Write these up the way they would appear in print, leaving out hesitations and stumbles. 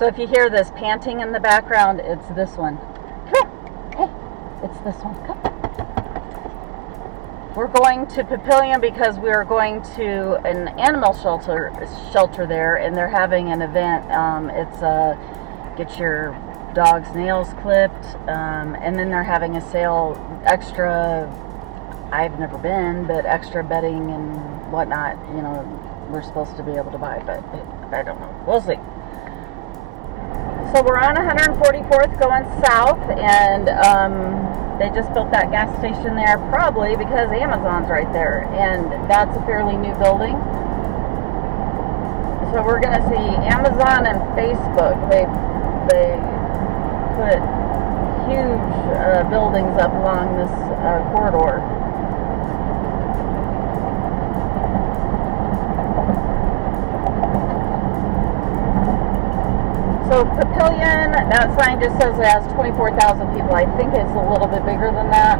So if you hear this panting in the background, it's this one. Come here. Hey, it's this one. Come. We're going to Papillion because we're going to an animal shelter there, and they're having an event. It's get your dog's nails clipped, and then they're having a sale, extra, I've never been, but extra bedding and whatnot, you know, we're supposed to be able to buy, but I don't know. We'll see. So we're on 144th going south, and they just built that gas station there, probably because Amazon's right there, and that's a fairly new building. So we're going to see Amazon and Facebook. They put huge buildings up along this corridor. So Papillion, that sign just says it has 24,000 people. I think it's a little bit bigger than that.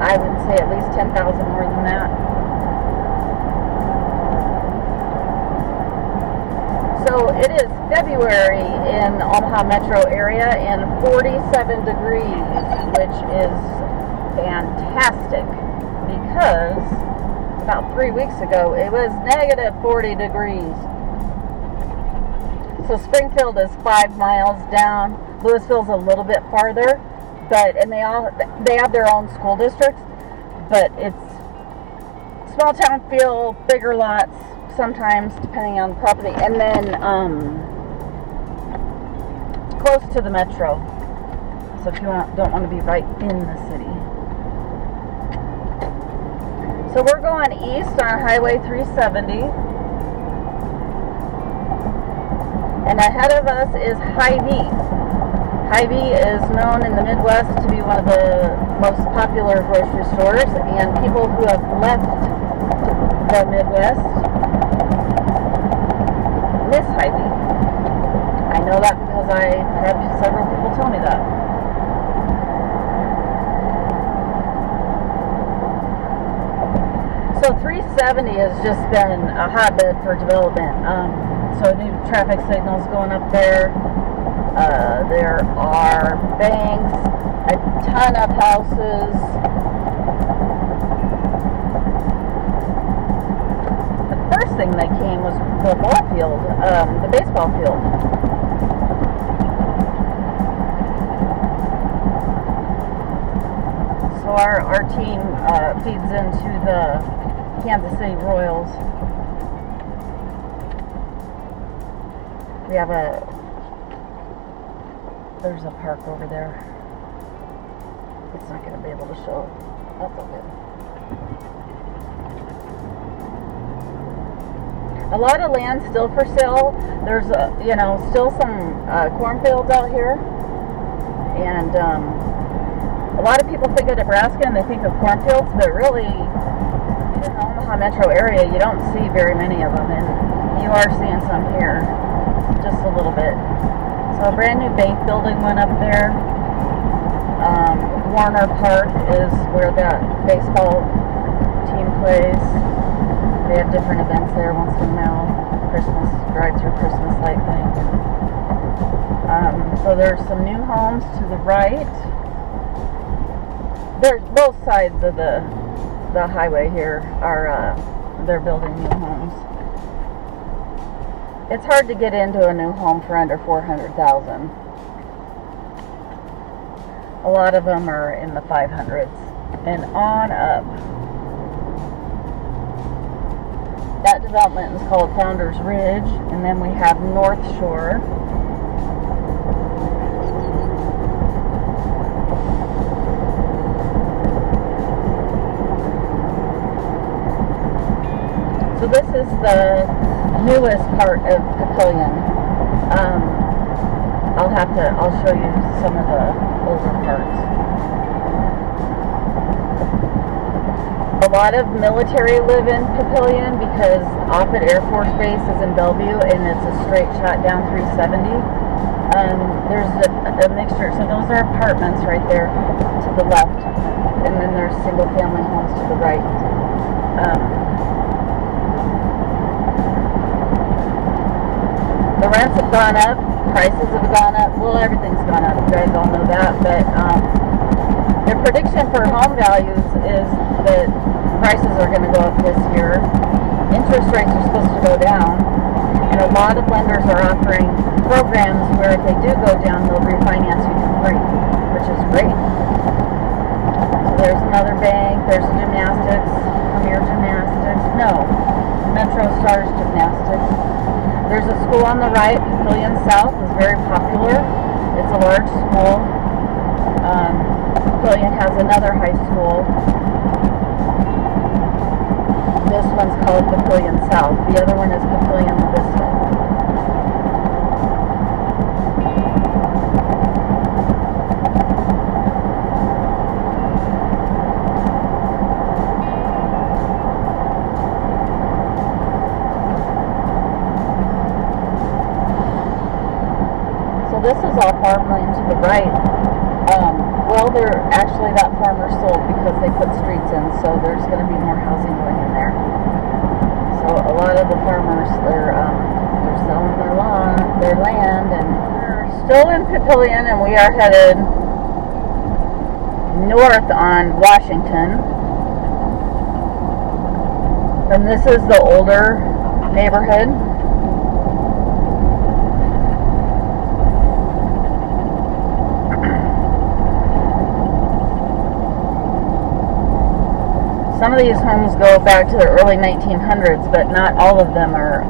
I would say at least 10,000 more than that. So it is February in Omaha metro area and 47 degrees, which is fantastic because about 3 weeks ago it was negative 40 degrees. So Springfield is 5 miles down. Louisville's a little bit farther, and they have their own school districts, but it's small town feel, bigger lots sometimes depending on the property, and then close to the metro. So if you don't want to be right in the city. So we're going east on Highway 370. And ahead of us is Hy-Vee. Hy-Vee is known in the Midwest to be one of the most popular grocery stores, and people who have left the Midwest miss Hy-Vee. I know that because I had several people tell me that. So 370 has just been a hotbed for development. So new traffic signals going up there. There are banks, a ton of houses. The first thing that came was the ball field, the baseball field. So our team feeds into the Kansas City Royals. We have there's a park over there. It's not going to be able to show. That's okay. A lot of land still for sale. There's still some cornfields out here, and a lot of people think of Nebraska and they think of cornfields, but really in the Omaha metro area you don't see very many of them, and you are seeing some here. Just a little bit. So a brand new bank building went up there. Warner Park is where that baseball team plays. They have different events there once in a while. Christmas, drive-through Christmas light thing. So there's some new homes to the right. There's both sides of the highway here are they're building new homes. It's hard to get into a new home for under $400,000. A lot of them are in the 500s and on up. That development is called Founders Ridge, and then we have North Shore. So this is the newest part of Papillion. I'll show you some of the older parts. A lot of military live in Papillion because Offutt Air Force Base is in Bellevue, and it's a straight shot down 370. There's a mixture. So those are apartments right there to the left, and then there's single family homes to the right. The rents have gone up, prices have gone up. Well, everything's gone up. You guys all know that. But the prediction for home values is that prices are going to go up this year. Interest rates are supposed to go down. And a lot of lenders are offering programs where if they do go down, they'll refinance you for free, which is great. So there's another bank. There's gymnastics. Premier Gymnastics. No. Metro Stars Gymnastics. There's a school on the right, Papillion South, is very popular. It's a large school. Papillion has another high school. This one's called Papillion South. The other one is Papillion Vista. So this is all farmland to the right. Well, they're actually, that farmer sold because they put streets in, so there's going to be more housing going in there. So a lot of the farmers, they're selling their land, and we're still in Papillion, and we are headed north on Washington. And this is the older neighborhood. Some of these homes go back to the early 1900s, but not all of them are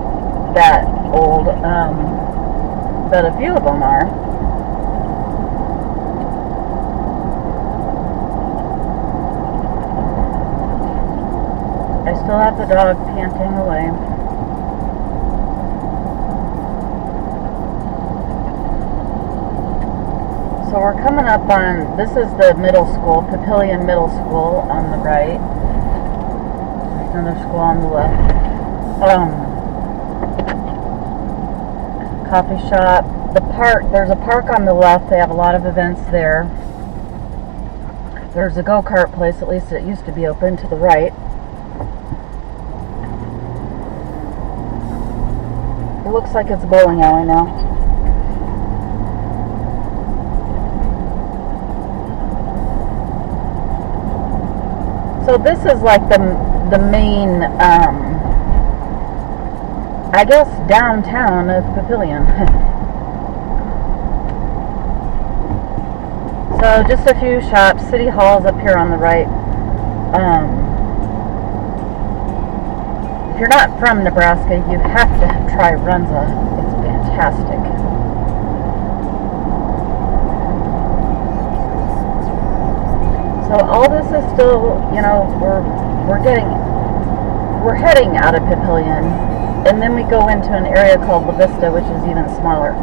that old, but a few of them are. I still have the dog panting away. So we're coming up on, this is the middle school, Papillion Middle School on the right. Another school on the left. Coffee shop. The park, there's a park on the left. They have a lot of events there. There's a go-kart place, at least it used to be open, to the right. It looks like it's a bowling alley now. So this is like the main, I guess, downtown of Papillion. So just a few shops. City Hall's up here on the right. If you're not from Nebraska, you have to try Runza. It's fantastic. So all this is still, you know, we're heading out of Papillion, and then we go into an area called La Vista, which is even smaller.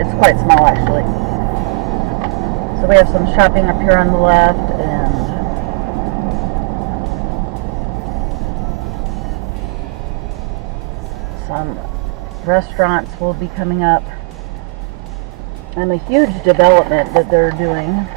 It's quite small, actually. So we have some shopping up here on the left, and some restaurants will be coming up, and a huge development that they're doing.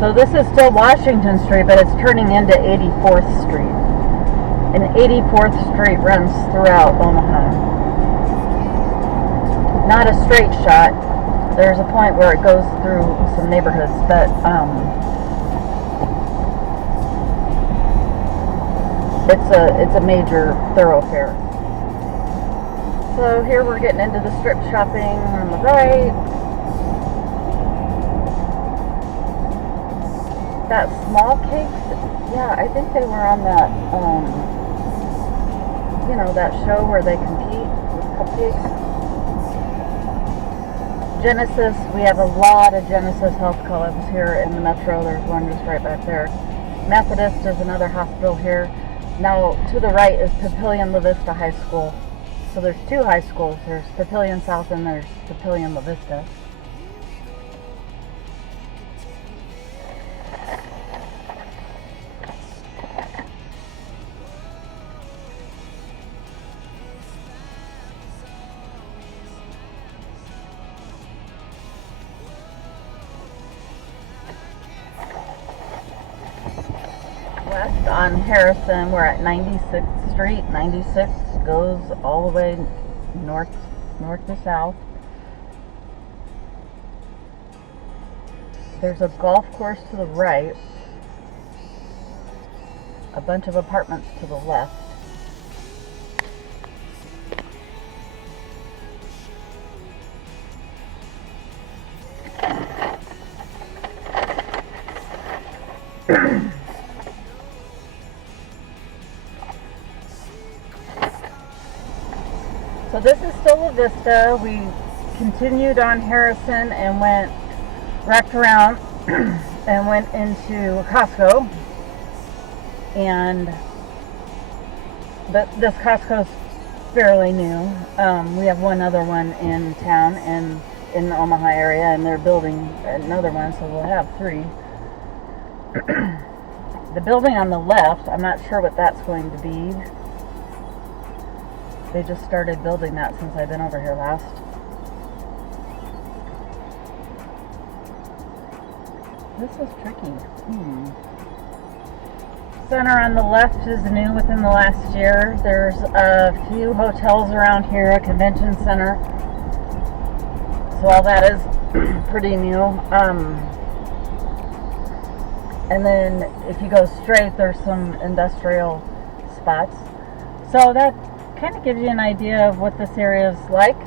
So this is still Washington Street, but it's turning into 84th Street. And 84th Street runs throughout Omaha. Not a straight shot. There's a point where it goes through some neighborhoods, but it's a major thoroughfare. So here we're getting into the strip shopping on the right. That small cakes, yeah, I think they were on that, you know, that show where they compete with cupcakes. Genesis, we have a lot of Genesis health clubs here in the metro. There's one just right back there. Methodist is another hospital here. Now, to the right is Papillion La Vista High School. So there's two high schools. There's Papillion South and there's Papillion La Vista. on Harrison. We're at 96th Street. 96 goes all the way north to south. There's a golf course to the right, a bunch of apartments to the left. So this is still La Vista. We continued on Harrison and wrapped around and went into Costco. And this Costco's fairly new. We have one other one in town and in the Omaha area, and they're building another one, so we'll have 3. The building on the left, I'm not sure what that's going to be. They just started building that since I've been over here last. This is tricky. Center on the left is new within the last year. There's a few hotels around here, a convention center. So all that is pretty new. And then if you go straight, there's some industrial spots. So that kind of gives you an idea of what this area is like.